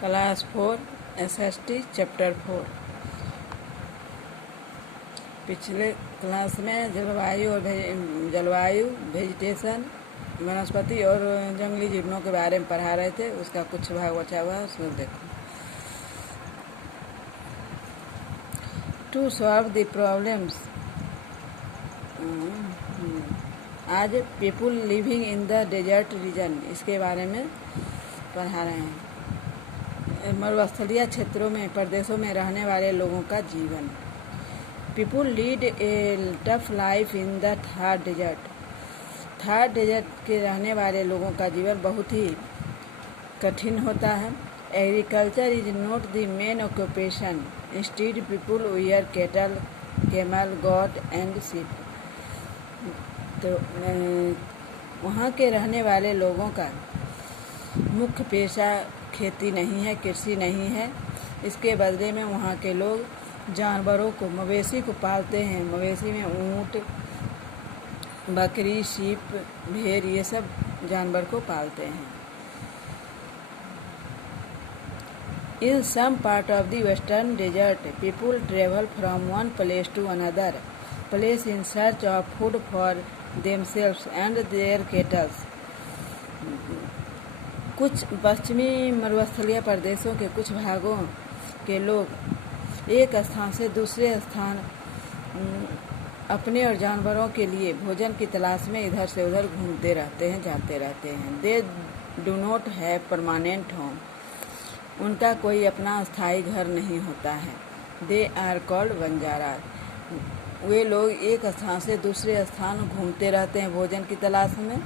Class 4 SST chapter 4। पिछले class में जलवायु वेजिटेशन वनस्पति और जंगली जीवों के बारे में पढ़ा रहे थे। उसका कुछ भाग बचा हुआ है, उसमें देखो। टू सॉल्व द प्रॉब्लम्स आज people living in the desert region, इसके बारे में पढ़ा रहे हैं। मरुस्थलीय क्षेत्रों में, प्रदेशों में रहने वाले लोगों का जीवन। People lead a tough life in the Thar desert. Thar desert के रहने वाले लोगों का जीवन बहुत ही कठिन होता है। Agriculture is not the main occupation, instead people rear cattle, camel, goat and sheep. तो वहाँ के रहने वाले लोगों का मुख्य पेशा खेती नहीं है, कृषि नहीं है। इसके बदले में वहाँ के लोग जानवरों को, मवेशी को पालते हैं। मवेशी में ऊँट, बकरी, शीप, भेड़, ये सब जानवर को पालते हैं। In some part of the western desert, people travel from one place to another place in search of food for themselves and their cattle. कुछ पश्चिमी मरुस्थलीय प्रदेशों के कुछ भागों के लोग एक स्थान से दूसरे स्थान अपने और जानवरों के लिए भोजन की तलाश में इधर से उधर घूमते रहते हैं, जाते रहते हैं। They do not have permanent home. उनका कोई अपना स्थायी घर नहीं होता है। They are called Banjara. वे लोग एक स्थान से दूसरे स्थान घूमते रहते हैं भोजन की तलाश में,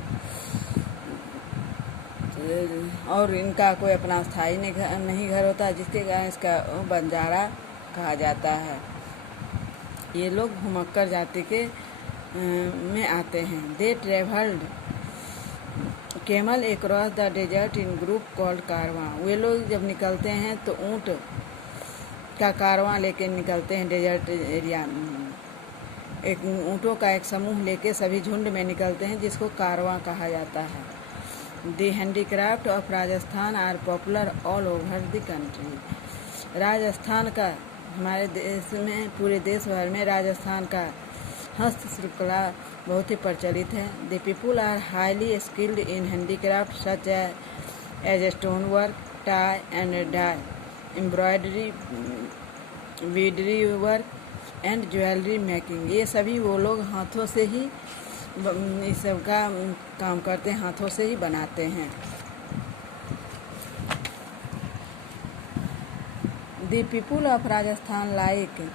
और इनका कोई अपना स्थायी नहीं घर होता, जिसके कारण इसका बंजारा कहा जाता है। ये लोग घुमक्कर जाति के में आते हैं। They traveled camel across the desert in group called कारवां। वे लोग जब निकलते हैं तो ऊँट का कारवां लेके निकलते हैं डेजर्ट एरिया में। एक ऊँटों का एक समूह लेके सभी झुंड में निकलते हैं, जिसको कारवां कहा जाता है। The handicraft of Rajasthan are popular all over the country. Rajasthan का, हमारे देश में, पूरे देश भर में राजस्थान का हस्तशिल्प कला बहुत ही प्रचलित है। The people are highly skilled in handicraft such as stone work, tie and dye, embroidery, bidri work and jewellery making. ये सभी वो लोग हाथों से ही इस सब का काम करते हैं, हाथों से ही बनाते हैं। The people of Rajasthan like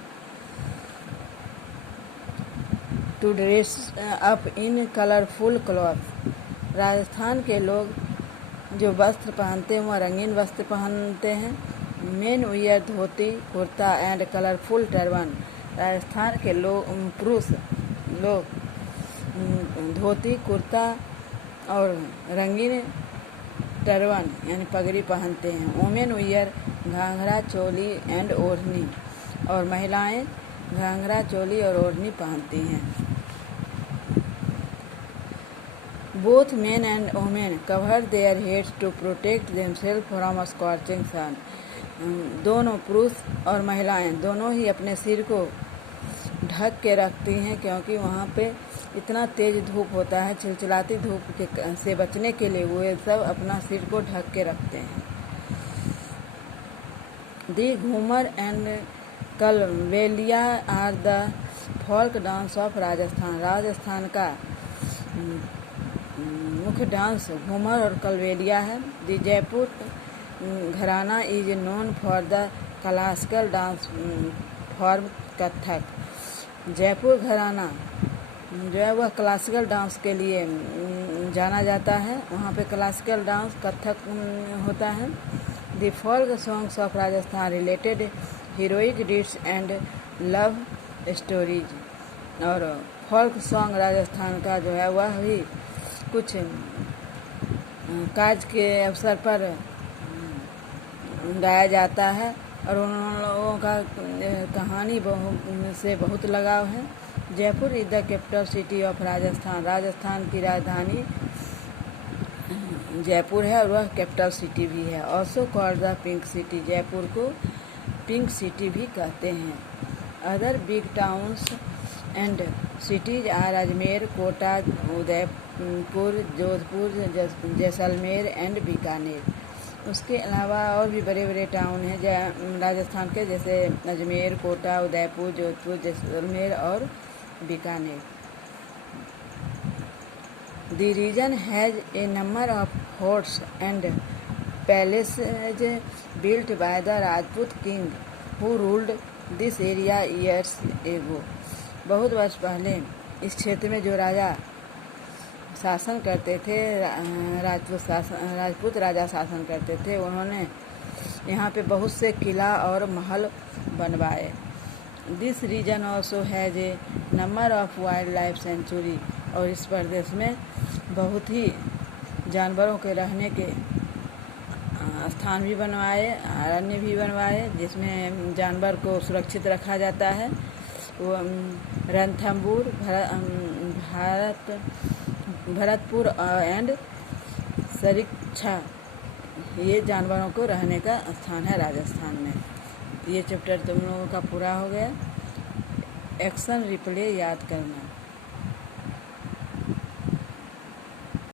to dress up in colourful cloth. Rajasthan के लोग जो वस्त्र पहनते हैं वह रंगीन वस्त्र पहनते हैं। Main wear dhoti, kurta and colourful turban. Rajasthan के पुरुष लोग धोती, कुर्ता और रंगीन टर्बन यानी पगड़ी पहनते हैं। Women wear ghagra, choli and odhni, और महिलाएं घाघरा, चोली और ओढ़नी पहनती हैं। Both men and women cover their heads to protect themself from scorching sun. दोनों पुरुष और महिलाएं दोनों ही अपने सिर को ढक के रखती हैं, क्योंकि वहाँ पे इतना तेज धूप होता है। चिलचिलाती धूप से बचने के लिए वो सब अपना सिर को ढक के रखते हैं। The ghoomar and Kalbelia are the folk dance of Rajasthan. Rajasthan का मुख्य डांस घूमर और कलबेलिया है। दी जयपुर घराना is known for the classical dance form Kathak. Jaipur घराना जो है वह क्लासिकल डांस के लिए जाना जाता है। वहाँ पे क्लासिकल डांस कथक होता है। The folk songs of Rajasthan related heroic deeds and love stories. और फोल्क सॉन्ग राजस्थान का जो है वह भी कुछ कार्य के अवसर पर गाया जाता है, और उन लोगों का कहानी से बहुत लगाव है। Jaipur is the capital city of Rajasthan. Rajasthan की राजधानी जयपुर है और वह कैपिटल सिटी भी है। Also called the pink city, Jaipur को पिंक सिटी भी कहते हैं। Other big towns and cities are Ajmer, Kota, Udaipur, Jodhpur, Jaisalmer and Bikaner. उसके अलावा और भी बड़े बड़े टाउन हैं राजस्थान के, जैसे अजमेर, कोटा, उदयपुर, जोधपुर, जैसलमेर और Bikaner. The region has a number of forts and palaces built by the Rajput king who ruled this area years ago. बहुत वर्ष पहले इस क्षेत्र में जो राजा शासन करते थे, राजपूत राजा शासन करते थे, उन्होंने यहाँ पे बहुत से किला और महल बनवाए। This region also has a number of wild life sanctuary, और इस प्रदेश में बहुत ही जानवरों के रहने के स्थान भी बनवाए, अरण्य भी बनवाए, जिसमें जानवर को सुरक्षित रखा जाता है। वो रणथंबोर, भरतपुर एंड सरिस्का, ये जानवरों को रहने का स्थान है राजस्थान में। ये चैप्टर तुम लोगों का पूरा हो गया। एक्शन रिप्ले याद करना।